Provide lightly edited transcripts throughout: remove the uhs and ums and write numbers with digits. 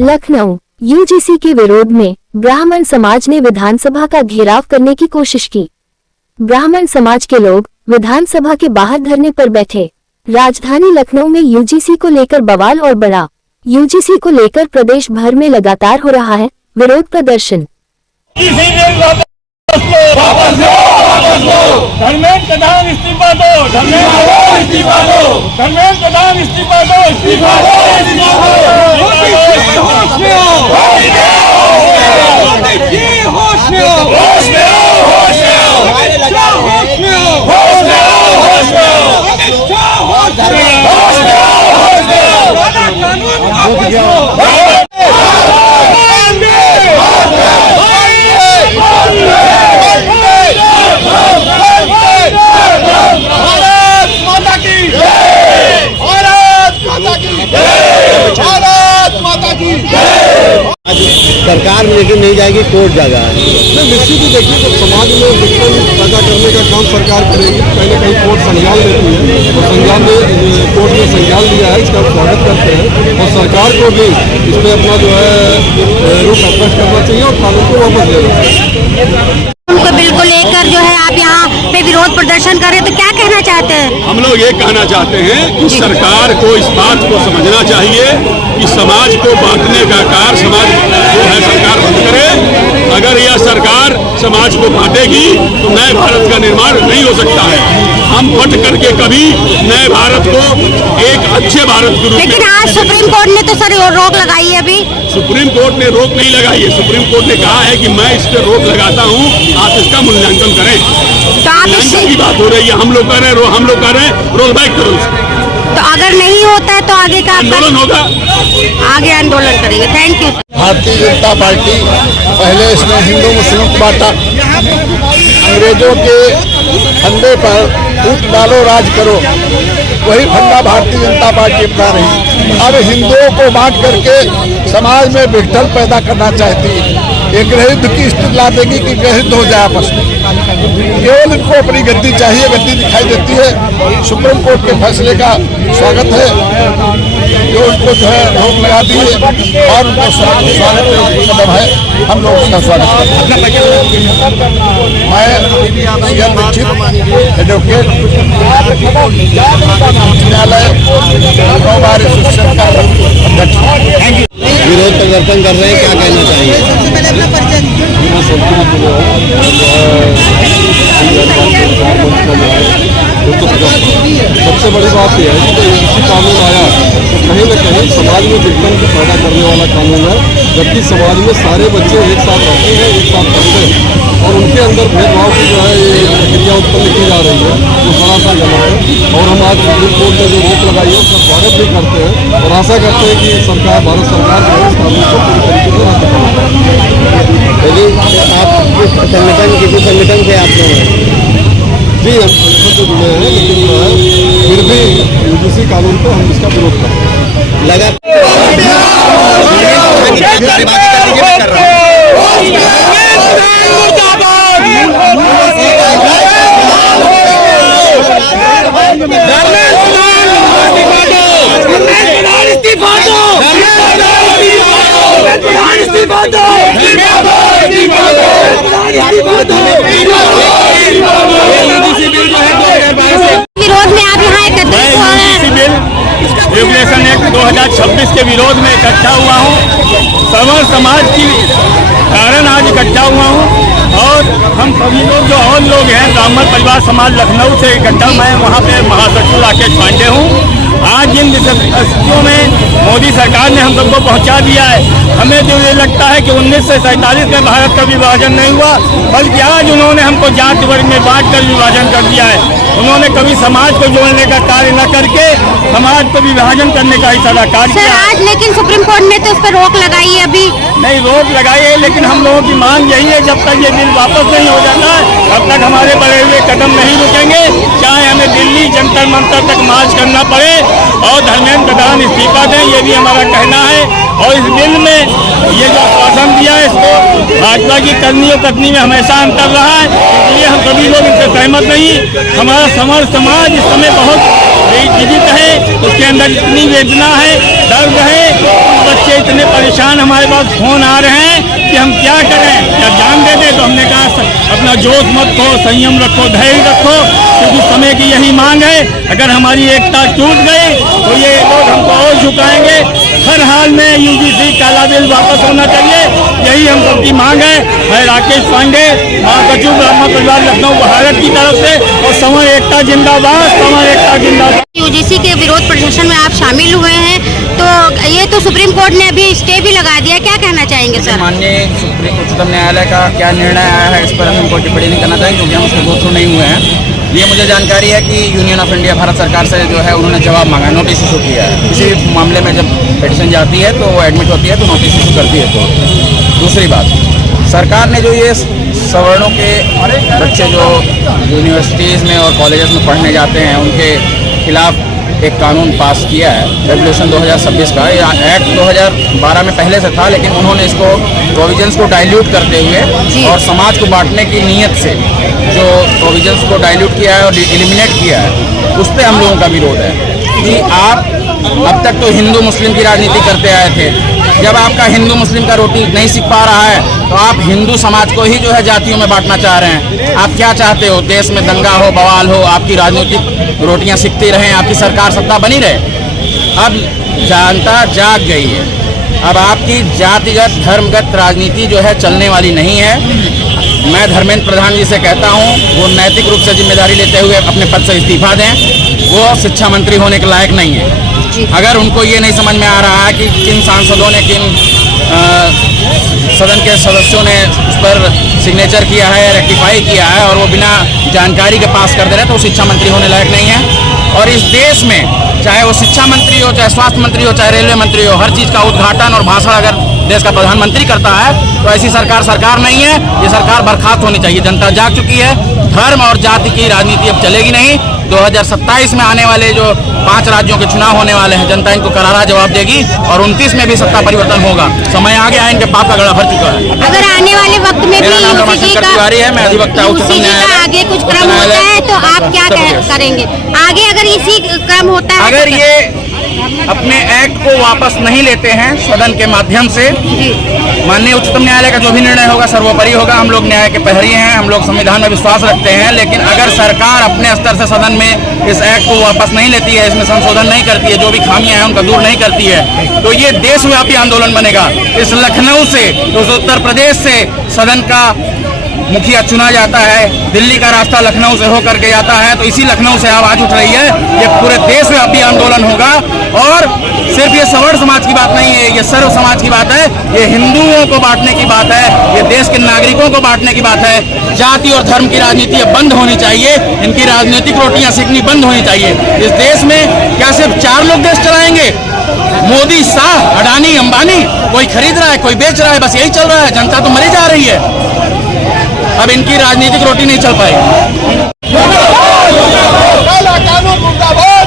Lucknow UGC के विरोध में ब्राह्मण समाज ने विधानसभा का घेराव करने की कोशिश की। ब्राह्मण समाज के लोग विधानसभा के बाहर धरने पर बैठे। राजधानी लखनऊ में यूजीसी को लेकर बवाल और बढ़ा। यूजीसी को लेकर प्रदेश भर में लगातार हो रहा है विरोध प्रदर्शन। धर्मेंद्र प्रधान इस्तीफा दो, धर्मेंद्र प्रधान इस्तीफा दो, इस्तीफा दो, सरकार में लेकिन नहीं जाएगी, कोर्ट जाएगा। निश्चित ही देखिए, जब समाज में विघटन पैदा करने का काम सरकार करेगी, कहीं ना कहीं कोर्ट संज्ञान लेती है और संज्ञान में कोर्ट ने संज्ञान लिया है, इसका स्वागत करते हैं और सरकार को भी इसमें अपना जो है रुख स्पष्ट करना चाहिए और कानून को वापस लेना चाहिए। उनको बिल्कुल लेकर जो है आप यहाँ पे विरोध प्रदर्शन कर रहे हैं, तो क्या कहना चाहते हैं? हम लोग ये कहना चाहते हैं कि सरकार को इस बात को समझना चाहिए कि समाज को बांटने का कार्य समाज जो है सरकार बंद करे। अगर यह सरकार समाज को बांटेगी तो नए भारत का निर्माण नहीं हो सकता है। हम फट करके कभी नए भारत को एक अच्छे भारत के रूप में। लेकिन आज सुप्रीम कोर्ट ने तो सर रोक लगाई है। अभी सुप्रीम कोर्ट ने रोक नहीं लगाई है। सुप्रीम कोर्ट ने कहा है कि मैं इस पर रोक लगाता हूँ, आप इसका मूल्यांकन करें। तो आप की बात हो रही है, हम लोग कर रहे हैं, रोल बैक करो। तो अगर नहीं होता है तो आगे का आंदोलन होगा, आगे आंदोलन करेंगे। Thank you. Bharatiya Janata party पहले इसने हिंदू मुस्लिम को बांटा, अंग्रेजों के फंदे पर फूट डालो राज करो, वही फंडा भारतीय जनता पार्टी अपना रही। अब हिंदुओं को बांट करके समाज में विघटन पैदा करना चाहती है। एक गृहयुद्ध की स्थिति ला देगी कि गृहयुद्ध हो जाए आपस में। केवल इनको अपनी गद्दी चाहिए, गद्दी दिखाई देती है। सुप्रीम कोर्ट के फैसले का स्वागत है, जो उनको जो है रोक लगा दी है और उनको स्वागत कदम है, हम लोग उसका स्वागत करते हैं। मैं सीएम दीक्षित एडवोकेट न्यायालय एसोसिएशन का अध्यक्ष विरोध प्रदर्शन कर रहे हैं, क्या कहना चाहिए? सबसे बड़ी बात यह है कि जब यूजीसी कानून आया तो कहीं न कहीं समाज में विघटन पैदा करने वाला कानून है। जबकि समाज में सारे बच्चे एक साथ रहते हैं, एक साथ पढ़ते हैं और उनके अंदर भेदभाव की जो है ये प्रक्रिया उत्पन्न की जा रही है, जो सरासर गलत है। और हम आज सुप्रीम कोर्ट ने जो रोक लगाई है उसका स्वागत भी करते हैं और आशा करते हैं कि सरकार, भारत सरकार जो है इस कानून को पूरी तरीके से रद्द करेगी। आप संगठन किसी संगठन से आप लोग हैं? जी, हम संगठन से जुड़े हैं, लेकिन जो है फिर भी यूजीसी कानून पर हम इसका विरोध करते हैं। विरोध में आप यहाँ एकत्रित हुए हैं। रेगुलेशन एक्ट 2026 के विरोध में इकट्ठा हुआ हूँ। सर्व समाज की कारण आज इकट्ठा हुआ हूँ और हम सभी लोग जो और लोग हैं ब्राह्मण परिवार समाज लखनऊ से इकट्ठा। मैं वहाँ पे महासचिव राकेश पांडे हूँ। आज जिन स्थितियों में मोदी सरकार ने हम सबको पहुँचा दिया है, हमें जो ये लगता है कि 1947 में भारत का विभाजन नहीं हुआ, बल्कि आज उन्होंने हमको जाति वर्ग में बांट कर विभाजन कर दिया है। उन्होंने कभी समाज को जोड़ने का कार्य न करके समाज को विभाजन करने का ही सारा कार्य किया। आज लेकिन सुप्रीम कोर्ट ने तो उस पर रोक लगाई है। अभी नहीं रोक लगाई है, लेकिन हम लोगों की मांग यही है, जब तक ये बिल वापस नहीं हो जाता तब तक हमारे बढ़े हुए कदम नहीं रुकेंगे। चाहे हमें दिल्ली जंतर मंतर तक मार्च करना पड़े और धर्मेंद्र प्रधान इस्तीफा दें, ये भी हमारा कहना है। और इस बिल में ये जो आश्वासन दिया है, इसको भाजपा की करनी और कथनी में हमेशा अंतर रहा है, इसलिए हम सभी लोग इससे सहमत नहीं। हमारा समर समाज इस समय बहुत जीवित है, उसके अंदर इतनी वेदना है, दर्द है। बच्चे इतने परेशान, हमारे पास फोन आ रहे हैं कि हम क्या करें, क्या जान दे दें। तो हमने कहा अपना जोश मत खो, संयम रखो, धैर्य रखो, क्योंकि समय की यही मांग है। अगर हमारी एकता टूट गई तो ये लोग हमको और झुकाएंगे। हर हाल में यूजीसी काला बिल वापस होना चाहिए, यही हम सबकी मांग है। मैं राकेश पांडे, महासचिव ब्राह्मण परिवार लखनऊ भारत की तरफ से, और समर एकता जिंदाबाद, समर एकता जिंदाबाद। यूजीसी के विरोध प्रदर्शन में आप शामिल हुए हैं, तो ये तो सुप्रीम कोर्ट ने अभी स्टे भी लगा दिया, क्या कहना चाहेंगे सर? माननीय उच्चतम न्यायालय का क्या निर्णय आया है इस पर हम कोई टिप्पणी नहीं करना चाहेंगे, क्योंकि हम उसके गो थ्रू नहीं हुए हैं। ये मुझे जानकारी है कि यूनियन ऑफ इंडिया भारत सरकार से जो है उन्होंने जवाब मांगा, नोटिस इशू किया है। किसी भी मामले में जब पिटीशन जाती है तो वो एडमिट होती है तो नोटिस इशू करती है। तो दूसरी बात, सरकार ने जो ये सवर्णों के बच्चे जो यूनिवर्सिटीज़ में और कॉलेजेस में पढ़ने जाते हैं उनके खिलाफ एक कानून पास किया है, रेवोल्यूशन 2026 का। ये एक्ट 2012 में पहले से था, लेकिन उन्होंने इसको प्रोविजंस को डाइल्यूट करते हुए और समाज को बांटने की नीयत से जो प्रोविजंस को डाइल्यूट किया है और एलिमिनेट किया है, उस पर हम लोगों का विरोध है कि आप अब तक तो हिंदू मुस्लिम की राजनीति करते आए थे। जब आपका हिंदू मुस्लिम का रोटी नहीं सीख पा रहा है तो आप हिंदू समाज को ही जो है जातियों में बांटना चाह रहे हैं। आप क्या चाहते हो, देश में दंगा हो, बवाल हो, आपकी राजनीतिक रोटियां सिकती रहें, आपकी सरकार सत्ता बनी रहे। अब जनता जाग गई है, अब आपकी जातिगत धर्मगत राजनीति जो है चलने वाली नहीं है। मैं धर्मेंद्र प्रधान जी से कहता हूं, वो नैतिक रूप से जिम्मेदारी लेते हुए अपने पद से इस्तीफा दें। वो शिक्षा मंत्री होने के लायक नहीं है। अगर उनको ये नहीं समझ में आ रहा है कि किन सांसदों ने, किन सदन के सदस्यों ने उस पर सिग्नेचर किया है, रेक्टिफाई किया है, और वो बिना जानकारी के पास कर दे रहे, तो वो शिक्षा मंत्री होने लायक नहीं है। और इस देश में चाहे वो शिक्षा मंत्री हो, चाहे स्वास्थ्य मंत्री हो, चाहे रेलवे मंत्री हो, हर चीज़ का उद्घाटन और भाषण अगर देश का प्रधानमंत्री करता है तो ऐसी सरकार नहीं है। ये सरकार बर्खास्त होनी चाहिए। जनता जाग चुकी है, धर्म और जाति की राजनीति अब चलेगी नहीं। 2027 में आने वाले जो 5 राज्यों के चुनाव होने वाले हैं, जनता इनको करारा जवाब देगी और 29 में भी सत्ता परिवर्तन होगा। समय आ गया है, इनके पाप का गड़ा भर चुका है। अगर आने वाले वक्त में भी यूजीसी का तिवारी है, मैं अधिवक्ता उच्चतम न्यायालय आगे कुछ क्रम होता है तो आप क्या करेंगे? आगे अगर इसी क्रम होता है, अगर ये अपने एक्ट को वापस नहीं लेते हैं सदन के माध्यम से, माननीय उच्चतम न्यायालय का जो भी निर्णय होगा सर्वोपरि होगा। हम लोग न्याय के प्रहरी हैं, हम लोग संविधान में विश्वास रखते हैं। लेकिन अगर सरकार अपने स्तर से सदन में इस एक्ट को वापस नहीं लेती है, इसमें संशोधन नहीं करती है, जो भी खामियां हैं उनका दूर नहीं करती है, तो ये देशव्यापी आंदोलन बनेगा। इस लखनऊ से, उस उत्तर प्रदेश से सदन का मुखिया चुना जाता है, दिल्ली का रास्ता लखनऊ से होकर के जाता है, तो इसी लखनऊ से आवाज उठ रही है। ये पूरे देशव्यापी आंदोलन होगा और सिर्फ ये सवर्ण समाज की बात नहीं है, ये सर्व समाज की बात है। ये हिंदुओं को बांटने की बात है, ये देश के नागरिकों को बांटने की बात है। जाति और धर्म की राजनीति बंद होनी चाहिए, इनकी राजनीतिक रोटियां सेकनी बंद होनी चाहिए। इस देश में क्या सिर्फ 4 लोग देश चलाएंगे? मोदी, शाह, अडानी, अंबानी, कोई खरीद रहा है, कोई बेच रहा है, बस यही चल रहा है। जनता तो मरी जा रही है। अब इनकी राजनीतिक रोटी नहीं चल पाएगी। काला कानून मुर्दाबाद,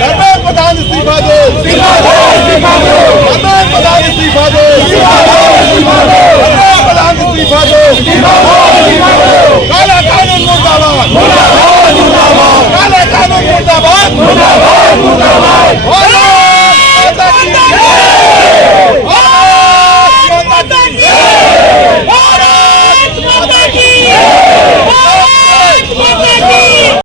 धर्मेंद्र प्रधान इस्तीफा दो, धर्मेंद्र प्रधान इस्तीफा दो, धर्मेंद्र प्रधान इस्तीफा दो। काला कानून मुर्दाबाद, काला कानून मुर्दाबाद।